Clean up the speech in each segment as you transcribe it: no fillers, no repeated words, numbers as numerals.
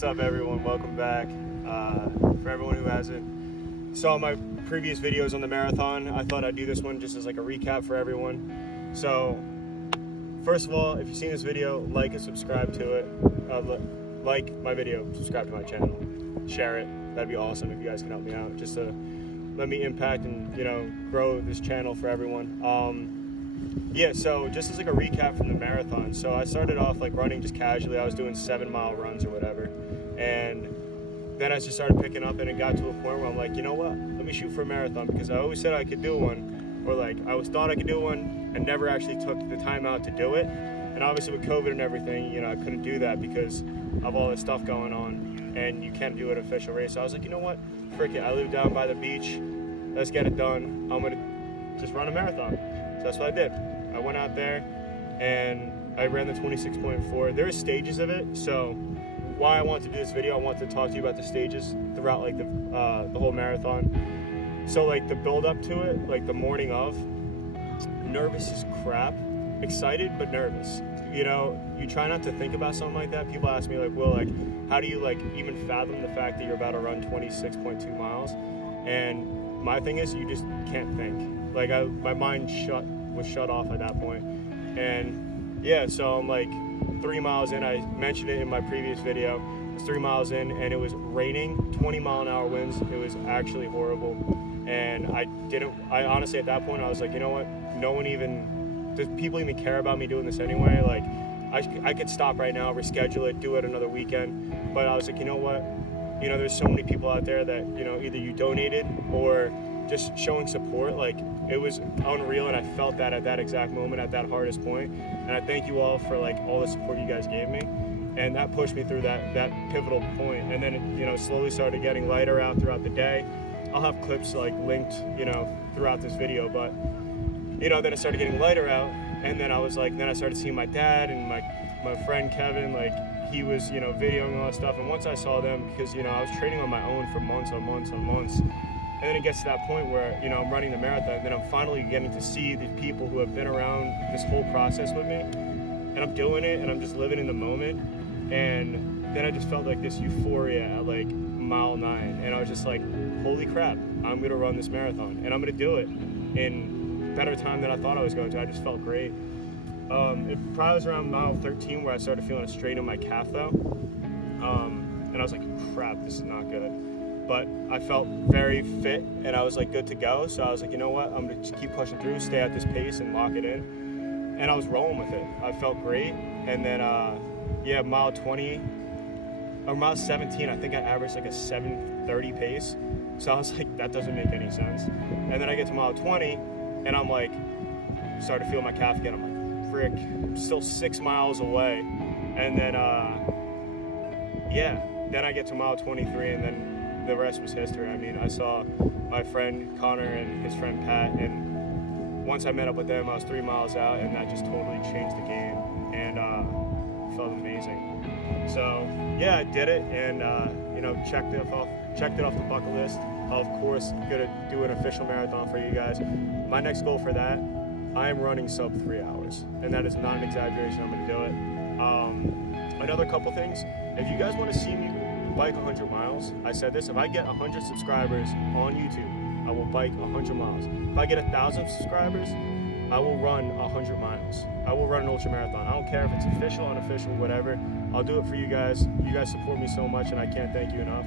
What's up, everyone? Welcome back. For everyone who hasn't saw my previous videos on the marathon, I thought I'd do this one just as like a recap for everyone. So first of all, if you've seen this video, like and subscribe to it. Like my video, subscribe to my channel, share it. That'd be awesome if you guys can help me out, just to let me impact and grow this channel for everyone. Yeah, so just as like a recap from the marathon. So I started off like running just casually. I was doing 7-mile runs or whatever, and then I just started picking up, and it got to a point where I'm like, you know what? Let me shoot for a marathon, because I always said I could do one, or like I thought I could do one, and never actually took the time out to do it. And obviously with COVID and everything, I couldn't do that because of all this stuff going on, and you can't do an official race. So I was like, you know what? Frick it. I live down by the beach. Let's get it done. I'm gonna just run a marathon. So that's what I did. I went out there and I ran the 26.4. There are stages of it, so why I want to do this video, I want to talk to you about the stages throughout like the whole marathon. So like the build up to it, like the morning of, nervous as crap, excited but nervous. You try not to think about something like that. People ask me like, Will, like, how do you like even fathom the fact that you're about to run 26.2 miles? And my thing is, you just can't think. Like my mind was shut off at that point. And yeah, so I'm like 3 miles in. I mentioned it in my previous video. I was 3 miles in and it was raining, 20-mile-an-hour winds. It was actually horrible. And I honestly at that point I was like, you know what? Does people even care about me doing this anyway? Like I could stop right now, reschedule it, do it another weekend. But I was like, you know what? There's so many people out there that, either you donated or just showing support. Like, it was unreal, and I felt that at that exact moment, at that hardest point. And I thank you all for like all the support you guys gave me, and that pushed me through that pivotal point. And then it, slowly started getting lighter out throughout the day. I'll have clips like linked, throughout this video, but then it started getting lighter out, and then I started seeing my dad and my friend Kevin, like he was, videoing all that stuff. And once I saw them, because, I was training on my own for months on months on months. And then it gets to that point where, I'm running the marathon, and then I'm finally getting to see the people who have been around this whole process with me. And I'm doing it, and I'm just living in the moment. And then I just felt like this euphoria at like mile 9. And I was just like, holy crap, I'm going to run this marathon. And I'm going to do it in better time than I thought I was going to. I just felt great. It probably was around mile 13 where I started feeling a strain in my calf though. And I was like, crap, this is not good. But I felt very fit and I was like good to go. So I was like, you know what? I'm gonna just keep pushing through, stay at this pace and lock it in. And I was rolling with it. I felt great. And then, mile 20 or mile 17, I think I averaged like a 7:30 pace. So I was like, that doesn't make any sense. And then I get to mile 20 and I'm like, started to feel my calf again. I'm like, frick, I'm still 6 miles away. And then, then I get to mile 23 and then the rest was history. I mean, I saw my friend Connor and his friend Pat, and once I met up with them, I was 3 miles out, and that just totally changed the game, and it felt amazing. So yeah, I did it, and checked it off the bucket list. Of course, gonna do an official marathon for you guys. My next goal for that, I am running sub 3 hours, and that is not an exaggeration. I'm gonna do it. Another couple things, if you guys want to see me bike 100 miles, I said this, if I get 100 subscribers on YouTube, I will bike 100 miles. If I get 1,000 subscribers, I will run 100 miles. I will run an ultra marathon. I don't care if it's official, unofficial, whatever. I'll do it for you guys. You guys support me so much, and I can't thank you enough.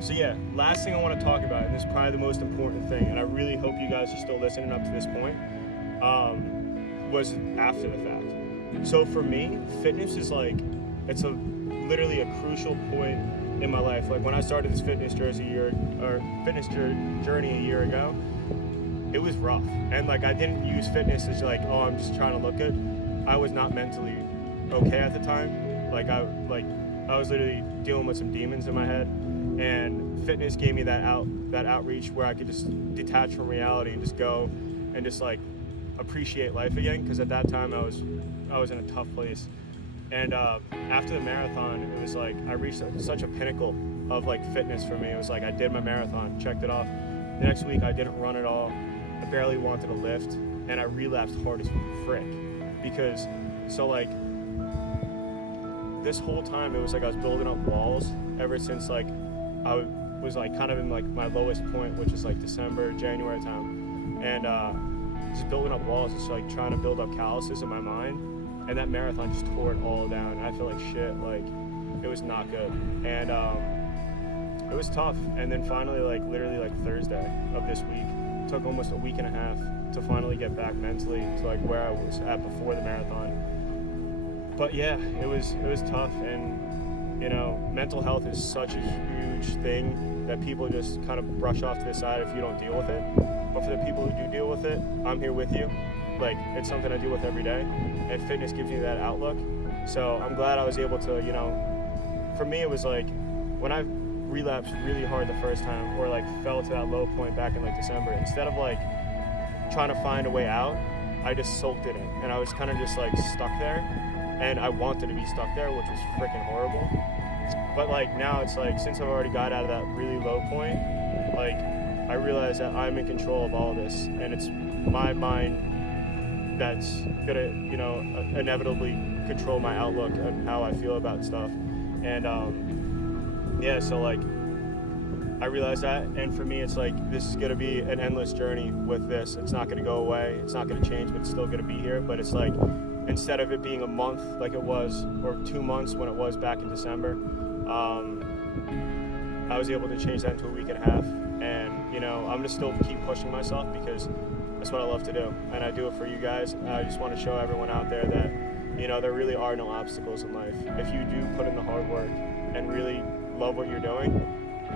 So yeah, last thing I want to talk about, and this is probably the most important thing, and I really hope you guys are still listening up to this point, was after the fact. So for me, fitness is like, it's literally a crucial point in my life. Like when I started this fitness journey a year ago, it was rough. And like I didn't use fitness as like, oh, I'm just trying to look good. I was not mentally okay at the time. Like I was literally dealing with some demons in my head, and fitness gave me that outreach where I could just detach from reality and just go and just like appreciate life again. Because at that time I was in a tough place. And after the marathon, it was like I reached such a pinnacle of like fitness for me. It was like I did my marathon, checked it off. The next week I didn't run at all. I barely wanted to lift, and I relapsed hard as frick. Because so like this whole time it was like I was building up walls ever since like I was like kind of in like my lowest point, which is like December, January time, and just building up walls, just like trying to build up calluses in my mind. And that marathon just tore it all down. And I feel like shit. Like it was not good, and it was tough. And then finally, like literally like Thursday of this week, took almost a week and a half to finally get back mentally to like where I was at before the marathon. But yeah, it was tough, and you know, mental health is such a huge thing that people just kind of brush off to the side if you don't deal with it. But for the people who do deal with it, I'm here with you. Like, it's something I deal with every day, and fitness gives you that outlook. So I'm glad I was able to, you know, for me it was like when I relapsed really hard the first time, or like fell to that low point back in like December, instead of like trying to find a way out, I just soaked it in, and I was kind of just like stuck there, and I wanted to be stuck there, which was freaking horrible. But like now it's like, since I've already got out of that really low point, like I realize that I'm in control of all this, and it's my mind that's gonna, you know, inevitably control my outlook and how I feel about stuff. And yeah, so like I realized that, and for me it's like, this is gonna be an endless journey with this. It's not gonna go away, it's not gonna change, but it's still gonna be here. But it's like, instead of it being a month like it was, or 2 months when it was back in December, I was able to change that into a week and a half. And you know, I'm gonna still keep pushing myself, because that's what I love to do, and I do it for you guys. I just want to show everyone out there that, you know, there really are no obstacles in life. If you do put in the hard work and really love what you're doing,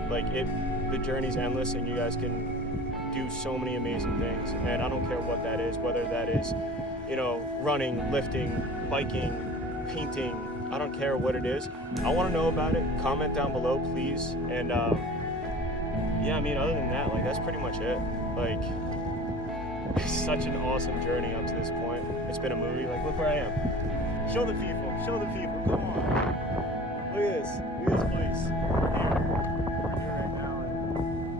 like the journey's endless, and you guys can do so many amazing things. And I don't care what that is, whether that is, you know, running, lifting, biking, painting. I don't care what it is. I want to know about it. Comment down below, please. And yeah, I mean, other than that, like that's pretty much it. Like, it's such an awesome journey up to this point. It's been a movie. Like, look where I am. Show the people. Show the people. Come on. Look at this. Look at this place. We're here right now, and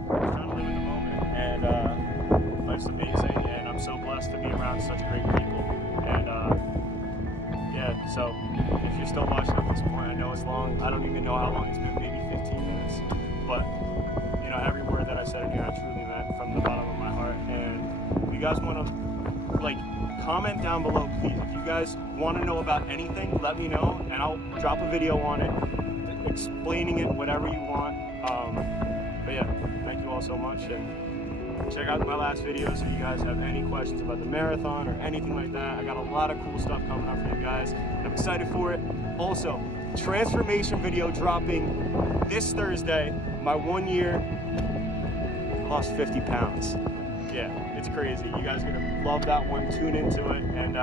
I'm trying to live in the moment. And life's amazing, and I'm so blessed to be around such great people. And yeah, so if you're still watching at this point, I know it's long. I don't even know how long it's been. Maybe 15 minutes. But you know, every word that I said in here, I truly meant from the bottom of my heart. And if you guys want to, like, comment down below, please. If you guys want to know about anything, let me know, and I'll drop a video on it, explaining it, whatever you want. But yeah, thank you all so much, and check out my last videos if you guys have any questions about the marathon or anything like that. I got a lot of cool stuff coming up for you guys, and I'm excited for it. Also, transformation video dropping this Thursday. My 1 year, lost 50 pounds. Yeah, it's crazy. You guys are gonna love that one. Tune into it, and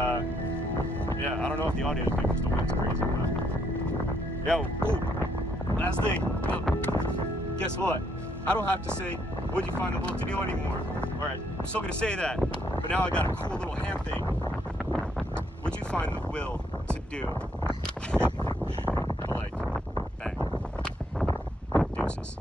yeah, I don't know if the audio is good because the wind's crazy. But yo, ooh, last thing. Guess what? I don't have to say, what'd you find the will to do anymore. All right, I'm still gonna say that, but now I got a cool little hand thing. What'd you find the will to do? But like, bang, deuces.